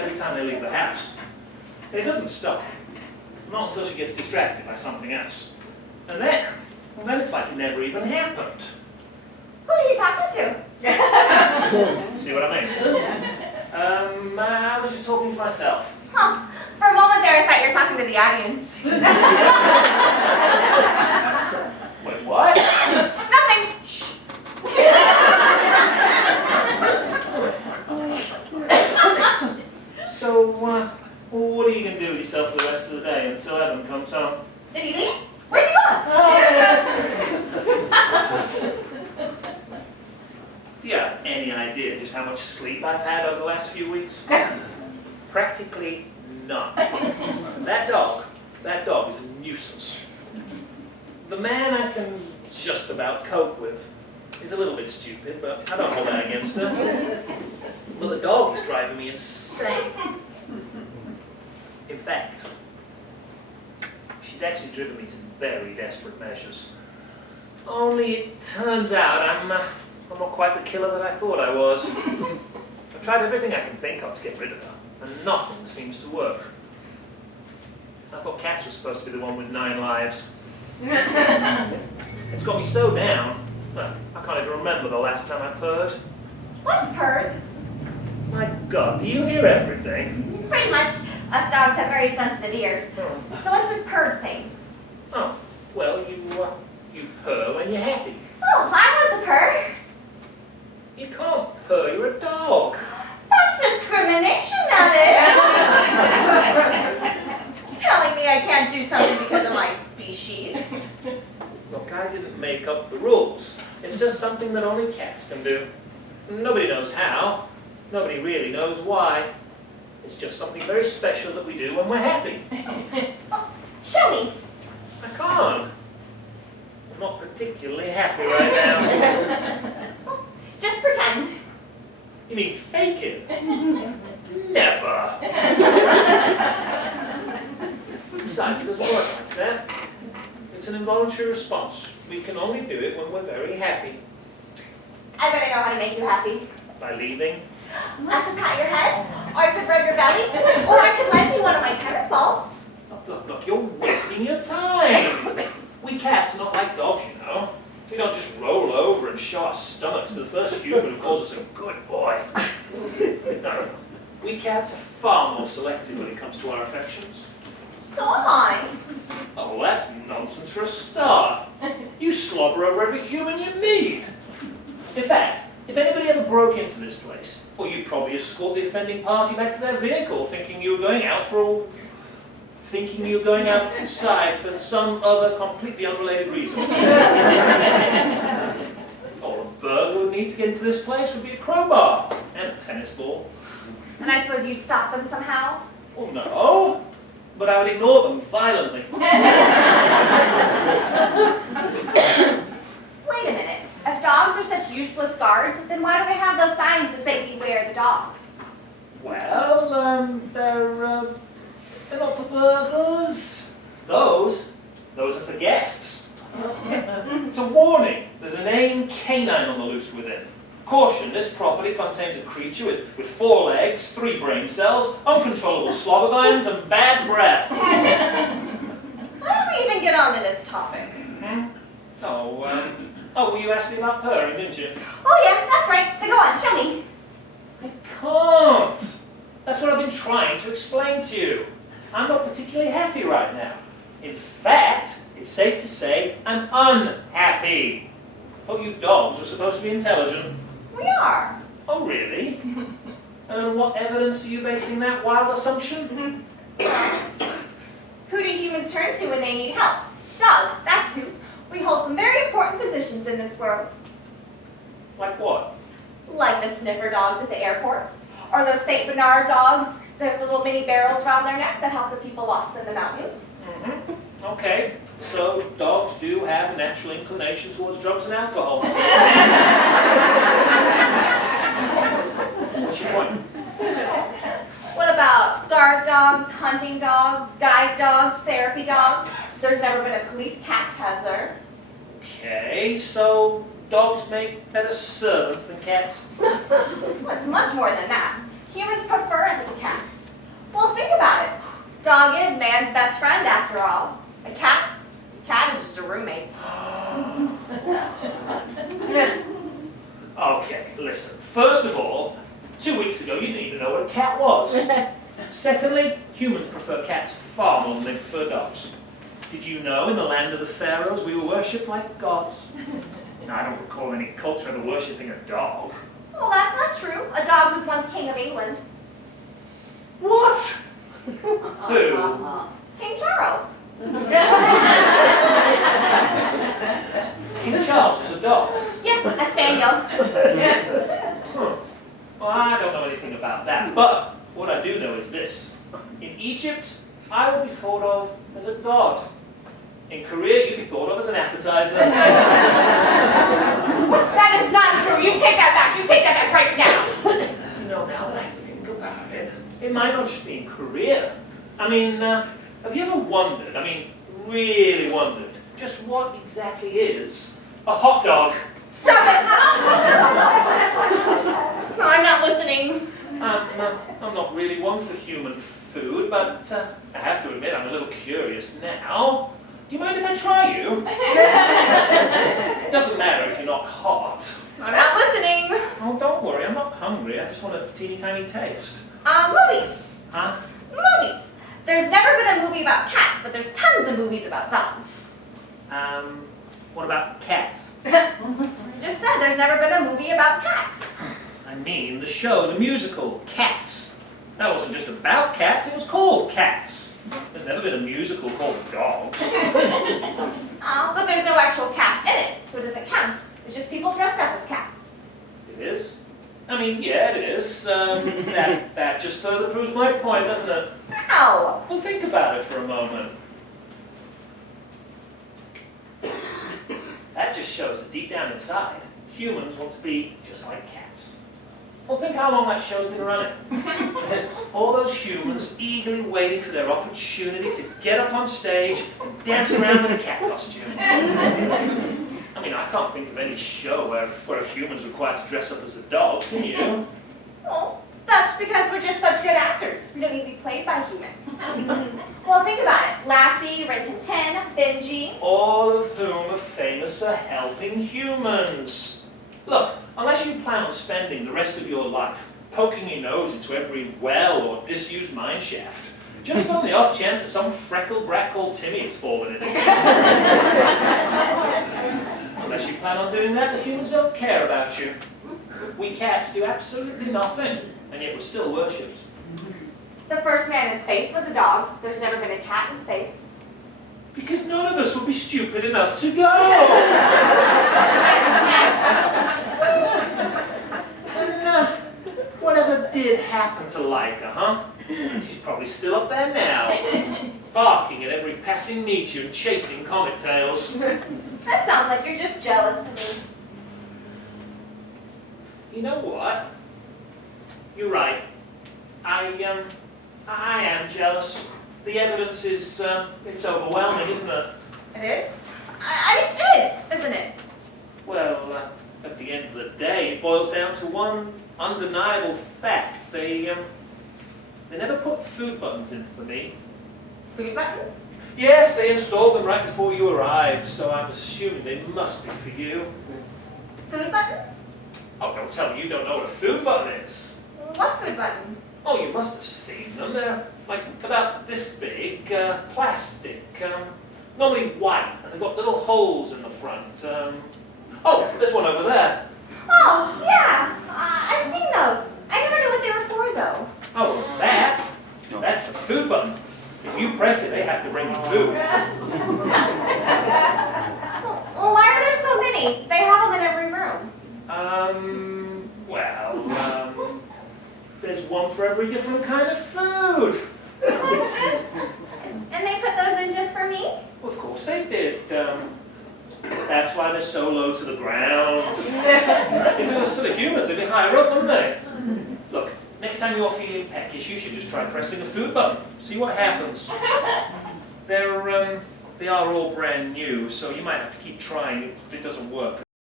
every time they leave the house. And it doesn't stop. Not until she gets distracted by something else. And then it's like it never even happened. Who are you talking to? See what I mean? I was just talking to myself. Huh. For a moment there, I thought you were talking to the audience. Wait, what? Nothing. Shh. So, what are you going to do with yourself for the rest of the day until Evan comes home? Did he leave? Where's he gone? Do you have any idea just how much sleep I've had over the last few weeks? Practically none. That dog is a nuisance. The man I can just about cope with. He's a little bit stupid, but I don't hold that against her. But the dog is driving me insane. In fact, she's actually driven me to very desperate measures. Only it turns out I'm not quite the killer that I thought I was. I've tried everything I can think of to get rid of her, and nothing seems to work. I thought Cats was supposed to be the one with 9 lives. It's got me so down, I can't even remember the last time I purred. What's purred? My God, do you hear everything? Pretty much. Us dogs have very sensitive ears. So what's this purred thing? Oh, well, you purr when you're happy. Oh, I want to purr. You can't purr, you're a dog. That's discrimination, that is. Telling me I can't do something because of my species. Look, I didn't make up the rules. It's just something that only cats can do. Nobody knows how. Nobody really knows why. It's just something very special that we do when we're happy. Oh, show me. I can't. I'm not particularly happy right now. Just pretend. You mean fake it? Never. Besides, it doesn't work like that. It's an involuntary response. We can only do it when we're very happy. I better know how to make you happy. By leaving. I could pat your head, or I could rub your belly, or I could lend you one of my tennis balls. Look, you're wasting your time. We cats are not like dogs, you know. We don't just roll over and show our stomachs to the first human who calls us a good boy. No, we cats are far more selective when it comes to our affections. So am I. Oh, well, that's nonsense for a start. You slobber over every human you meet. In fact, if anybody ever broke into this place, well, you'd probably escort the offending party back to their vehicle, thinking you were going outside for some other completely unrelated reason. All a burglar would need to get into this place would be a crowbar and a tennis ball. And I suppose you'd stop them somehow? Well, no, but I would ignore them violently. Wait a minute. If dogs are such useless guards, then why do they have those signs that say beware the dog? Well, they're not for burglars. Those are for guests. It's a warning. There's an AIM canine on the loose within. Caution, this property contains a creature with 4 legs, 3 brain cells, uncontrollable slobber glands, and bad breath. How did we even get onto this topic? Oh, well, you asked me about purring, didn't you? Oh yeah, that's right. So go on, show me. I can't. That's what I've been trying to explain to you. I'm not particularly happy right now. In fact, it's safe to say I'm unhappy. I thought you dogs were supposed to be intelligent. We are. Oh, really? And what evidence are you basing that wild assumption? Who do humans turn to when they need help? Dogs, that's who. We hold some very important positions in this world. Like what? Like the sniffer dogs at the airports, or those St. Bernard dogs, the little mini barrels around their neck that help the people lost in the mountains. Okay, so dogs do have a natural inclination towards drugs and alcohol. What's your point? What about guard dogs, hunting dogs, guide dogs, therapy dogs? There's never been a police cat, has there? Okay, so dogs make better servants than cats. Well, it's much more than that. Humans prefer us to cats. Well, think about it. Dog is man's best friend, after all. A cat is just a roommate. Okay, listen. First of all, 2 weeks ago, you didn't even know what a cat was. Secondly, humans prefer cats far more than they prefer dogs. Did you know in the land of the pharaohs we were worshipped like gods? I don't recall any culture of worshipping a dog. Well, that's not true. A dog was once king of England. What? Who? King Charles. King Charles was a dog. Yep, a spaniel. Huh. Well, I don't know anything about that, but what I do know is this. In Egypt, I will be thought of as a god. In Korea, you'd be thought of as an appetizer. That is not true. You take that back. You take that back right now. You know, now that I think about it, it might not just be in Korea. I mean, have you ever wondered, really wondered, just what exactly is a hot dog? Stop it! I'm not listening. I'm not really one for human food, but I have to admit I'm a little curious now. Do you mind if I try you? It doesn't matter if you're not hot. I'm not listening. Oh, don't worry, I'm not hungry. I just want a teeny tiny taste. Movies. Huh? Movies. There's never been a movie about cats, but there's tons of movies about dogs. What about cats? Just said there's never been a movie about cats. I mean, the show, the musical, Cats. That wasn't just about cats, it was called Cats. There's never been a musical called Dogs. But there's no actual cats in it, so it doesn't count. It's just people dressed up as cats. It is? Yeah, it is. That just further proves my point, doesn't it? Ow! Well, think about it for a moment. That just shows that deep down inside, humans want to be just like cats. Well, think how long that show's been running. All those humans eagerly waiting for their opportunity to get up on stage and dance around in a cat costume. I can't think of any show where a human's required to dress up as a dog, can you? Well, that's because we're just such good actors. We don't need to be played by humans. Well, think about it. Lassie, Rin Tin Tin, Benji. All of whom are famous for helping humans. Look, unless you plan on spending the rest of your life poking your nose into every well or disused mine shaft, just on the off chance that some freckled brat called Timmy has fallen in it. Unless you plan on doing that, the humans don't care about you. We cats do absolutely nothing, and yet we're still worshipped. The first man in space was a dog. There's never been a cat in space. Because none of us would be stupid enough to go. And whatever did happen to Laika, huh? She's probably still up there now, barking at every passing meteor and chasing comet tails. That sounds like you're just jealous to me. You know what? You're right. I am jealous. The evidence is, it's overwhelming, isn't it? It is? It is, isn't it? Well, at the end of the day, it boils down to one undeniable fact. They never put food buttons in for me. Food buttons? Yes, they installed them right before you arrived, so I'm assuming they must be for you. Food buttons? Oh, don't tell me you don't know what a food button is. What food button? Oh, you must have seen them. They're like about this big, plastic, normally white, and they've got little holes in the front. Oh, there's one over there. Oh, yeah. I've seen those. I never knew what they were for, though. Oh, that's a food button. If you press it, they have to bring you food. Well, why are there so many? They have them in every room. There's one for every different kind of food. And they put those in just for me? Of course they did. That's why they're so low to the ground. If it was for the humans, they'd be higher up, wouldn't they? Look, next time you're feeling peckish, you should just try pressing a food button. See what happens. They are all brand new, so you might have to keep trying if it doesn't work.